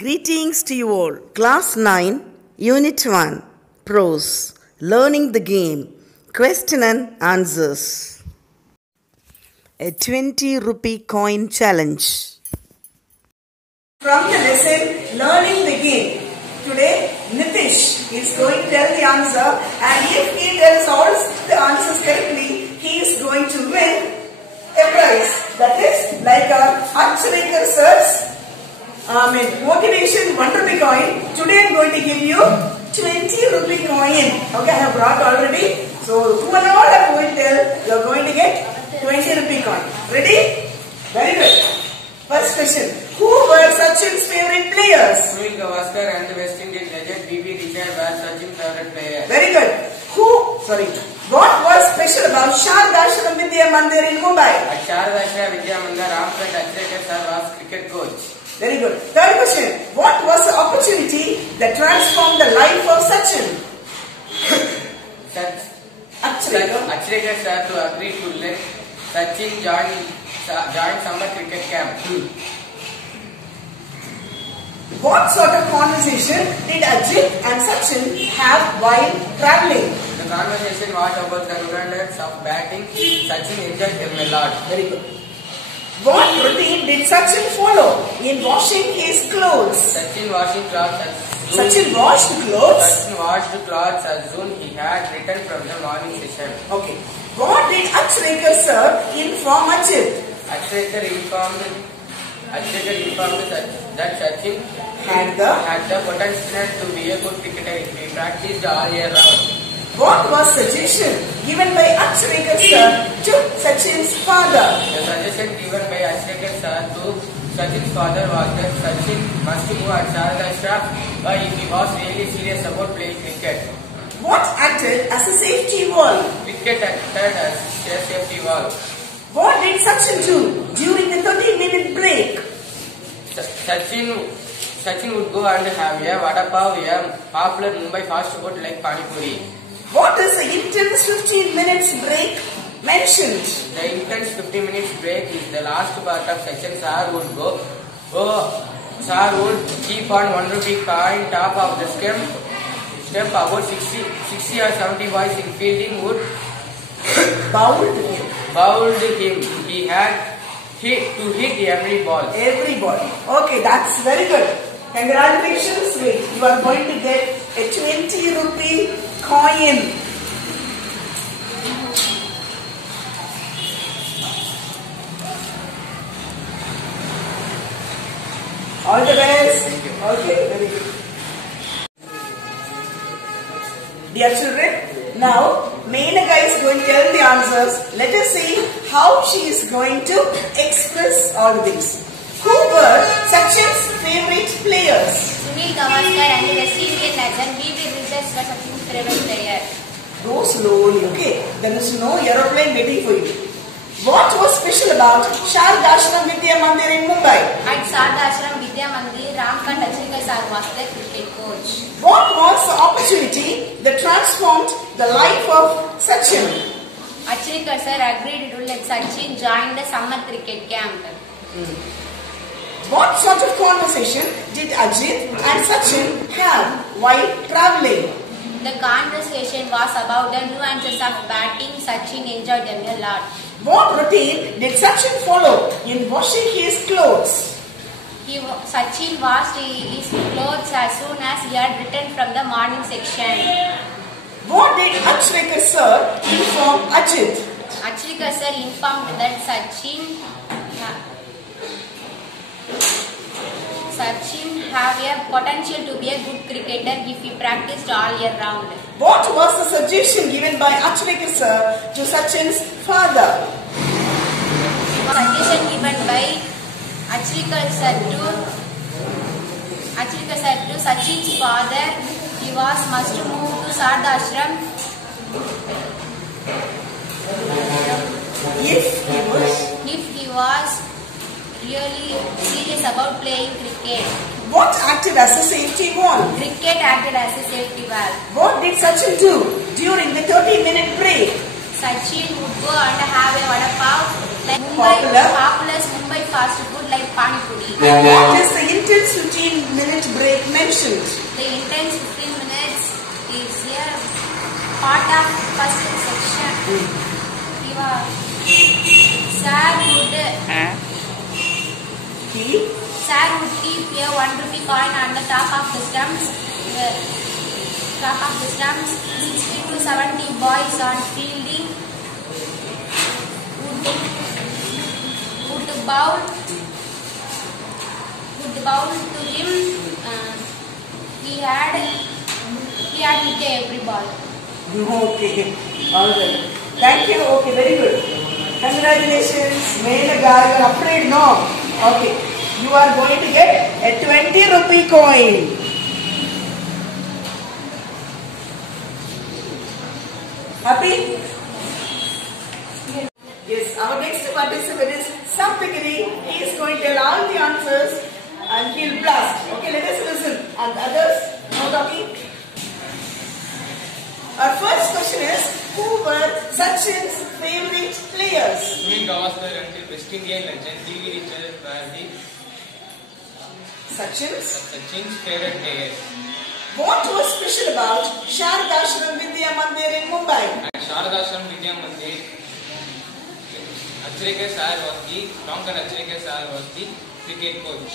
Greetings to you all. Class 9, Unit 1, Prose, Learning the Game, Question and Answers. A 20 rupee coin challenge. From the lesson, Learning the Game. Today, Nitish is going to tell the answer, and if he tells all the answers correctly, he is going to win a prize. That is like a Archmaker Sir's motivation 1 rupee coin. Today I am going to give you 20 rupee coin. Okay, I have brought already. So who and all are going to tell, you are going to get 20 rupee coin. Ready? Very good. First question. Who were Sachin's favorite players? Sunil Gavaskar and the West Indian legend B.B. Richard were Sachin's favorite players. Very good. What was special about Shardashram Vidya Mandir in Mumbai? At Shardashram Vidya Mandir, Ramprasad Achrekar sir was cricket coach. Very good. Third question. What was the opportunity that transformed the life of Sachin? Achrekar sir to agree to let Sachin join summer cricket camp. What sort of conversation did Ajit and Sachin have while travelling? The conversation was about the rudiments of batting. Sachin enjoyed them a lot. Very good. What routine did Sachin follow in washing his clothes? Sachin washing clothes as soon Sachin washed clothes? Sachin washed clothes as soon he had returned from the morning session. Okay. What did Achrekar sir inform Ajit? Achrekar informed that Sachin had the potential to be a good cricketer if he practiced all year round. What was suggestion given by Achrekar sir to Sachin's father? The suggestion given by Achrekar sir to Sachin's father was that Sachin must move at Shardashram if he was really serious about playing cricket. What acted as a safety wall? Cricket acted as a safety wall. What did Sachin do during the 30-minute break? Sachin would go and have a vada pav, a popular Mumbai fast food like pani puri. What is the intense 15 minutes break mentioned? The intense 15 minutes break is the last part of section. Sir would keep on 1 rupee coin top of the step about 60 or 70 boys in fielding would bowled him. He had to hit every ball. Every ball. Okay, that's very good. Congratulations. Wait, you are going to get a 20 rupee coin. All the best. Thank you. Okay, very good. Dear children, now Menaka is going to tell the answers. Let us see how she is going to express all the things. Who were Sachin's favorite players? Sunil Gavaskar and the West Indian legend B.B. Richard were Sachin's favorite player. Go slowly, okay? There is no aeroplane waiting for you. What was special about Shardashram Vidya Mandir in Mumbai? At Shardashram Vidya Mandir, Ramprasad Achrekar sir was the cricket coach. What was the opportunity that transformed the life of Sachin? Achrekar sir agreed to let Sachin join the summer cricket camp. What sort of conversation did Ajit and Sachin have while travelling? The conversation was about the nuances of batting. Sachin enjoyed them a lot. What routine did Sachin follow in washing his clothes? Sachin washed his clothes as soon as he had returned from the morning section. What did Achrekar sir inform Ajit? Achrekar sir informed that Sachin have a potential to be a good cricketer if he practiced all year round. What was the suggestion given by Achrekar sir to Sachin's father? Suggestion given by Achrekar sir to Sachin's father, he must move to Shardashram if he was really serious about playing cricket. What acted as a safety wall? Cricket acted as a safety wall. What did Sachin do during the 30-minute break? Sachin would go and have a vada pav like popular Mumbai fast food like pani puri. What is the intense 15 minutes break mentioned? The intense 15 minutes is a part of first section. Sir would keep a 1 rupee coin on the top of the stumps. 60 to 70 boys on fielding would bowl to him. He had hit every ball. Okay, alright. Thank you. Okay, very good. Congratulations, Menaga. You are afraid? No. Okay, you are going to get a 20 rupee coin. Happy? Yes, our next participant is Sampagiri. He is going to tell all the answers and he will blast. Okay, let us listen. And others, no talking. Our first question is, who were Sachin's favorite players? Sunil Gavaskar and the West Indian legend D.V. Richards were the Sachin's favorite players. What was special about Sharadashram Vidya Mandir in Mumbai? At Sharadashram Vidya Mandir, Achrekar sir was the cricket coach.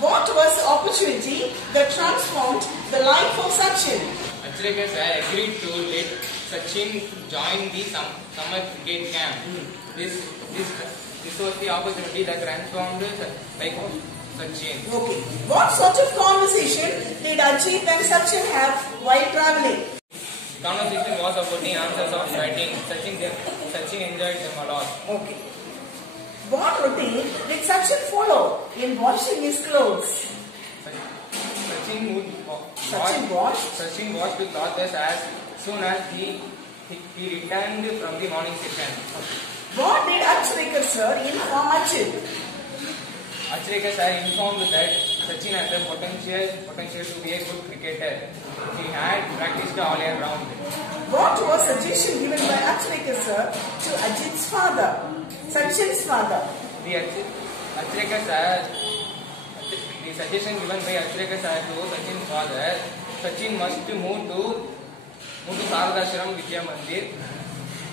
What was the opportunity that transformed the life of Sachin? Achrekar sir agreed to let Sachin join the summer cricket camp. This was the opportunity that transformed the life of Sachin. Okay. What sort of conversation did Ajit and Sachin have while traveling? Conversation was about the answers of writing. Sachin enjoyed them a lot. Okay. What routine did Sachin follow in washing his clothes? Sachin washed the clothes as soon as he returned from the morning session. What did Achrekar sir inform Ajit? Achrekar sir informed that Sachin has the potential to be a good cricketer. He had practiced all year round. What was suggestion given by Achrekar sir to Ajit's father, Sachin's father? The suggestion given by Achrekar sir to Sachin's father, Sachin must move to Sharadashram Vidya Mandir.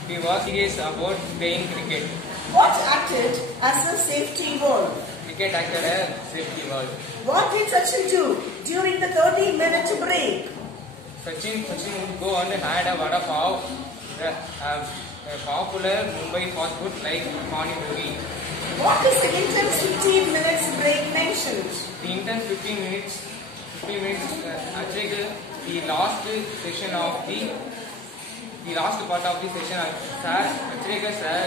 He was serious about playing cricket. What acted as a safety valve? Cricket acted as safety valve. What did Sachin do during the 30-minute break? Sachin would go and had a vada pav, a popular Mumbai fast food like Pani Puri. What is the intense 15 minutes break mentioned? The intense 15 minutes, Achrekar, the last part of the session, Achrekar sir,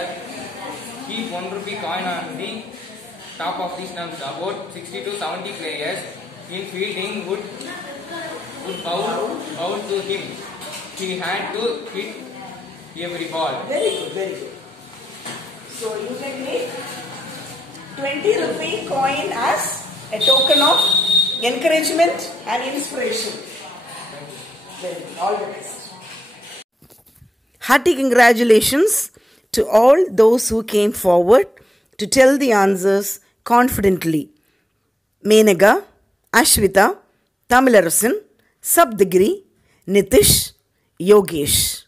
keep 1 rupee coin on the top of the stumps. About 60 to 70 players in fielding would bowl to him. He had to hit every ball. Very good, very good. So you can make 20 rupee coin as a token of encouragement and inspiration. Very good. All the best. Hearty congratulations to all those who came forward to tell the answers confidently. Menaga, Ashwita, Tamilarasan, Saptagiri, Nitish, Yogesh.